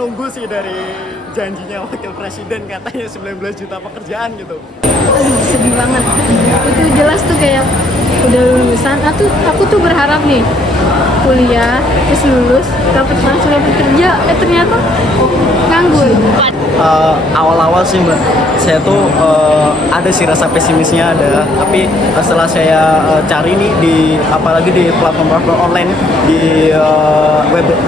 nunggu sih dari janjinya wakil presiden katanya 19 juta pekerjaan gitu. Aduh, sedih banget. Itu jelas tuh kayak udah lulusan. Aku tuh berharap nih kuliah, terus lulus, langsung dapat kerja. Ternyata nganggur. Awal-awal sih mbak, saya tuh ada sih rasa pesimisnya ada. Tapi setelah saya cari nih di apalagi di platform online di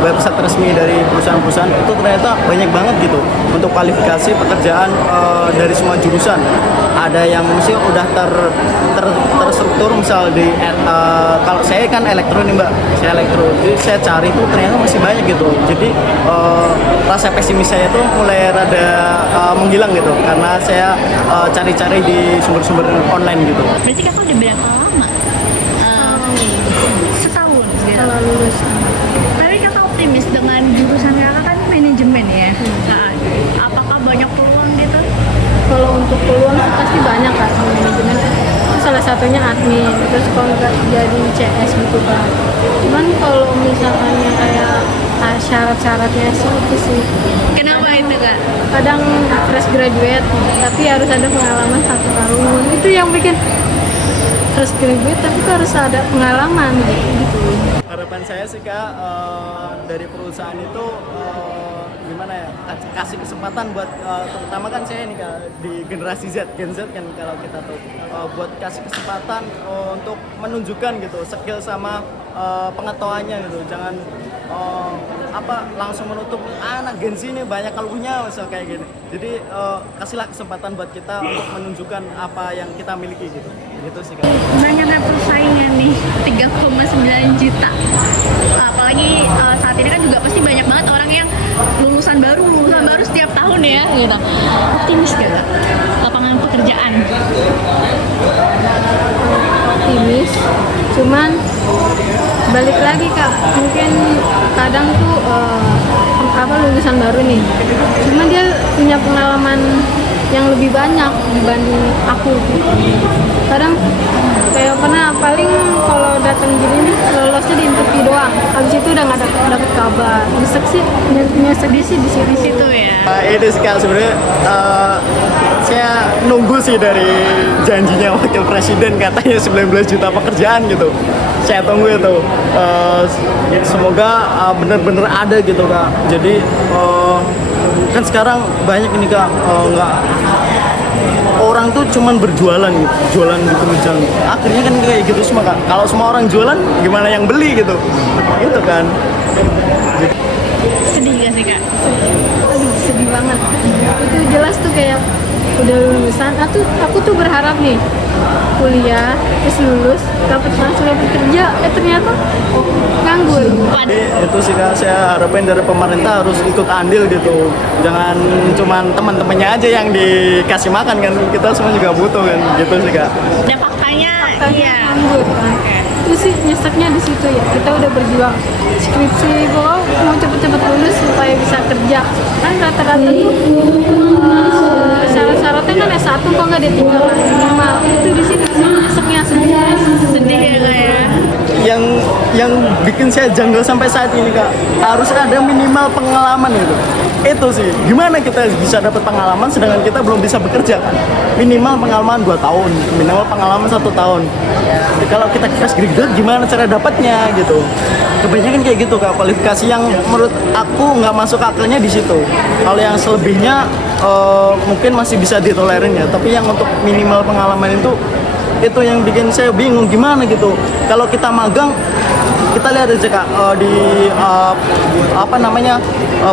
website resmi dari perusahaan-perusahaan itu ternyata banyak banget gitu untuk kualifikasi pekerjaan dari semua jurusan. Ada yang mesti udah terstruktur misal di kalau saya kan elektro nih mbak, saya elektro, jadi saya cari tuh ternyata masih banyak gitu. Jadi rasa pesimis saya tuh mulai rada menghilang gitu karena saya cari-cari di sumber-sumber online gitu. Berarti kakak udah berapa lama? Setahun gitu. Kalau lulus. Tapi kakak optimis dengan jurusan kakak kan manajemen ya? Nah, apakah banyak peluang gitu? Kalau untuk peluang sih pasti banyak kan sama manajemen. Itu salah satunya admin, terus kalau nggak jadi CS gitu kan. Cuman kalau misalnya kayak syarat-syaratnya sih itu sih. Kenapa itu kak? Kadang fresh graduate tapi harus ada pengalaman 1 tahun. Itu yang bikin fresh graduate tapi harus ada pengalaman gitu. Harapan saya sih kak dari perusahaan itu gimana ya, kasih kesempatan buat terutama kan saya nih kak di generasi Z, Gen Z kan kalau kita tuh buat kasih kesempatan untuk menunjukkan gitu skill sama pengetahuannya gitu. Jangan langsung menutup anak Gen Z ini banyak keluhnya misal kayak gini. Jadi kasihlah kesempatan buat kita untuk menunjukkan apa yang kita miliki gitu. Gitu sih kak. Banyaknya persaingan nih, 3,9 juta. Apalagi saat ini kan juga pasti banyak banget orang yang lulusan baru setiap tahun ya gitu. Optimis gak kak? Lapangan pekerjaan? Optimis, cuman balik lagi kak, mungkin kadang tuh lulusan baru nih, cuman dia punya pengalaman yang lebih banyak dibanding aku. Kadang kayak pernah paling kalau datang gini nih lolosnya di interview doang, habis itu udah nggak dapet kabar. Nyesek sih di situ ya. Ini sih kak sebenarnya saya nunggu sih dari janjinya wakil presiden katanya 19 juta pekerjaan gitu. Saya tunggu itu semoga benar-benar ada gitu kak. Jadi kan sekarang banyak ini kak nggak orang tuh cuman berjualan gitu, jualan gitu misalnya. Akhirnya kan kayak gitu semua kak. Kalau semua orang jualan, gimana yang beli gitu? Itu kan. Sedih gak sih kak? Aduh, sedih banget. Itu jelas tuh kayak udah lulusan. Aku tuh berharap nih kuliah, terus lulus, langsung dapat kerja. Ternyata nganggur. Itu sih kak, saya harapin dari pemerintah harus ikut andil gitu. Jangan cuman teman-temannya aja yang dikasih makan kan, kita semua juga butuh kan, gitu sih kak. Dan faktanya iya. Nganggur kan. Itu sih nyeseknya di situ ya. Kita udah berjuang skripsi, mau cepet-cepet lulus supaya bisa kerja. Kan rata-rata tuh syarat-syaratnya kan S1 kok nggak D3 kan minimal. Itu di situ sih nyeseknya Sedih ya kak ya. Yang bikin saya janggal sampai saat ini kak, harus ada minimal pengalaman gitu. Itu sih, gimana kita bisa dapat pengalaman sedangkan kita belum bisa bekerja kan? Minimal pengalaman 2 tahun, minimal pengalaman 1 tahun. Jadi kalau kita fresh graduate gimana cara dapatnya gitu? Kebanyakan kayak gitu kak, kualifikasi yang menurut aku nggak masuk akalnya di situ. Kalau yang selebihnya mungkin masih bisa ditolerin ya, tapi yang untuk minimal pengalaman itu yang bikin saya bingung gimana gitu. Kalau kita magang, kita lihat aja kak di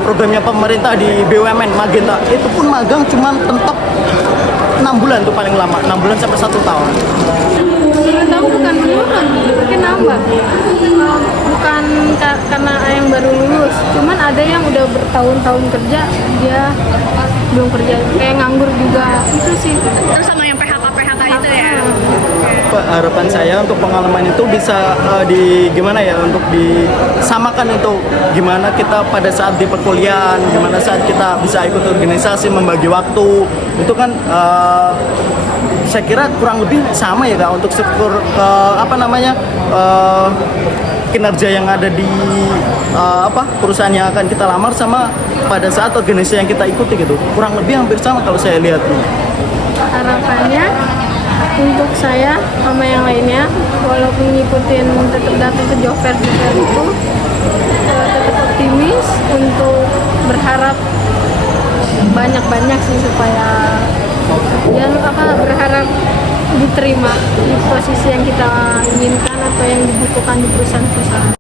programnya pemerintah di BUMN Magenta, itu pun magang cuman mentok 6 bulan tuh paling lama, 6 bulan sampai 1 tahun. tahu bukan menurun, mungkin nambah. Bukan karena yang baru lulus, cuman ada yang udah bertahun-tahun kerja dia belum kerja, kayak nganggur juga. Itu sih. Terus sama yang PHK itu ya. Harapan saya untuk pengalaman itu bisa untuk disamakan itu gimana kita pada saat di perkuliahan, gimana saat kita bisa ikut organisasi, membagi waktu itu kan saya kira kurang lebih sama ya kak untuk struktur kinerja yang ada di perusahaan yang akan kita lamar sama pada saat organisasi yang kita ikuti gitu. Kurang lebih hampir sama kalau saya lihat nih. Harapannya untuk saya sama yang lainnya, walaupun ngikutin tetap datang ke job fair itu, tetap optimis untuk berharap banyak-banyak sih supaya berharap diterima di posisi yang kita inginkan atau yang dibutuhkan di perusahaan-perusahaan.